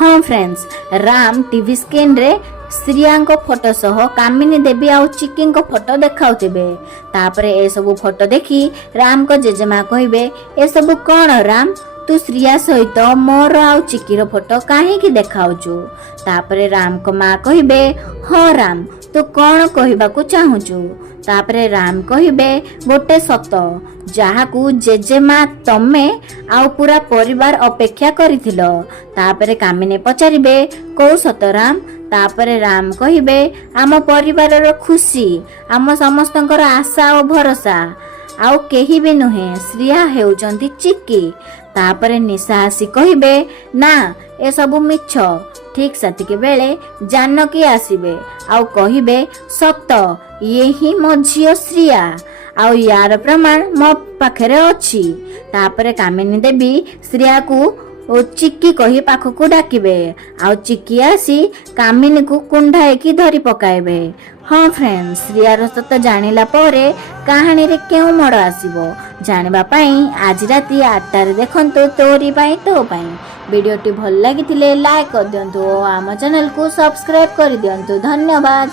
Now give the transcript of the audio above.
हाँ friends, Ram TV screen रे Shriya photo सह कामिनी देवी आउ चिक्की फोटो देखाउथिबे। तापरे ए सब फोटो देखी राम को जेजेमा कहिबे, ए सब कौन राम, तू श्रिया सहित मोर आउ चिक्कीर फोटो काहेकि देखाउछु। तापरे राम को माँ कहिबे, हाँ राम तू कौन कहबाकू चाहूचु। तापरे राम कहिबे, गोटे सत जहाकू जेजेमा तमे आउ पूरा परिवार अपेक्षा करिथिलो। तापरे कामिनी पचारिबे, कौ सत राम। तापरे राम कहिबे, आम परिवार खुशी, आम समस्तंकर आशा और भरोसा आउ केही भी नुहे, श्रिया हेउचंती चिक्की। तापरे निशा आसी कहिबे, ना ए सब मिछ। ठीक सतिके बेले जानकी आसीबे आउ कहिबे, सत ये ही मो झियो श्रिया आउ यार प्रमाण मो पाखरे अछि। तापरे कामिनी देवी श्रिया को चिक्की कही पाखकू डाकिबे आउ चिक्की आसी कामिनी को कुंढाई की धरी पकाइबे। हाँ फ्रेंड्स, श्रियार सत जानिला परे कहानी रे केउ मोड़ आसीबो जानिबा पई आज राति 8टारे देखंतु तोरी पई तो पई। वीडियोटी भल लागिथिले लाइक कर दियंतु और आम चैनल को सब्सक्राइब कर दियंतु। धन्यवाद।